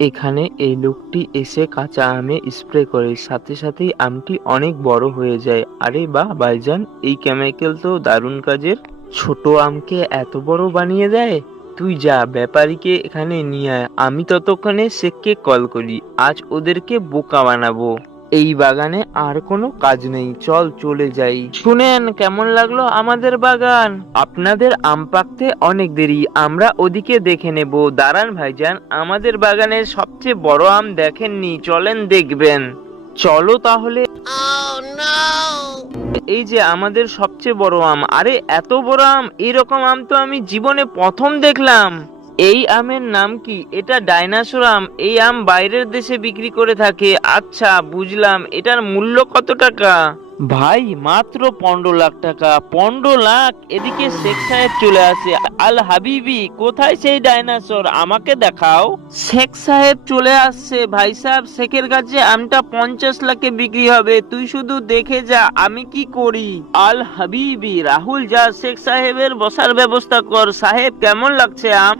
এখানে এই লোকটি এসে কাঁচা আমে স্প্রে করে, সাথে সাথেই আমটি অনেক বড় হয়ে যায়। আরে বাহ ভাইজান, এই কেমিক্যাল তো দারুণ কাজের। ছোট আমকে এত বড় বানিয়ে দেয়। তুই যা, ব্যাপারীকে এখানে নিয়ে আয়, আমি ততক্ষণে শেখকে কল করি। আজ ওদেরকে বোকা বানাবো। এই বাগানে আর কোনো কাজ নেই, চল চলে যাই। শুনেন, কেমন লাগলো আমাদের বাগান? আপনাদের আম পাকতে অনেক দেরি, আমরা ওদিকে দেখে নেব। দাঁড়ান ভাইজান, আমাদের বাগানের সবচেয়ে বড় আম দেখেননি, চলেন দেখবেন। চলো তাহলে। এই যে আমাদের সবচেয়ে বড় আম। আরে এত বড় আম, এরকম আম তো আমি জীবনে প্রথম দেখলাম। এই আমের নাম কি? এটা ডাইনোসর আম। এই আম বাইরের দেশে বিক্রি করে থাকে। আচ্ছা বুঝলাম, এটার মূল্য কত টাকা? ভাই মাত্র 15 লাখ টাকা। 15 লাখ? এদিকে শেখ সাহেব চলে আসে। আল হাবিবি, কোথায় সেই ডাইনোসর, আমাকে দেখাও। শেখ সাহেব চলে আসছে। ভাই সাহেব, শেখের কাছে আমটা 50 লাখে বিক্রি হবে, তুই শুধু দেখে যা আমি কি করি। আল হাবিবি, রাহুল যা শেখ সাহেবের বসার ব্যবস্থা কর। সাহেব কেমন লাগছে আম?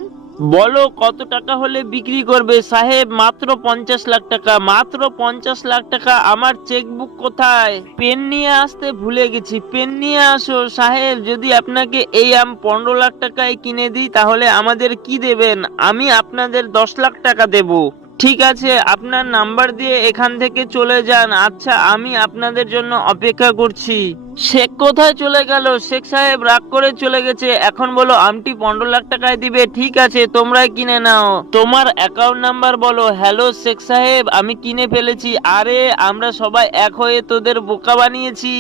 বলো কত টাকা হলে বিক্রি করবে? সাহেব মাত্র 50 লাখ টাকা। মাত্র 50 লাখ টাকা? আমার চেকবুক কোথায়? পেন নিয়ে আসতে ভুলে গেছি, পেন নিয়ে আসো। সাহেব, যদি আপনাকে এই আম 15 লাখ টাকায় কিনে দিই তাহলে আমাদের কি দেবেন? আমি আপনাদের 10 লাখ টাকা দেব। ঠিক আছে, আপনার নাম্বার দিয়ে এখান থেকে চলে যান। আচ্ছা, আমি আপনাদের জন্য অপেক্ষা করছি। শেখ কোথায় চলে গেল? শেখ সাহেব রাগ করে চলে গেছে। এখন বলো আমটি 15 লাখ টাকায় দিবে। ঠিক আছে, তোমরাই কিনে নাও। তোমার অ্যাকাউন্ট নাম্বার বলো। হ্যালো শেখ সাহেব, আমি কিনে ফেলেছি। আরে আমরা সবাই এক হয়ে তোদের বোকা বানিয়েছি।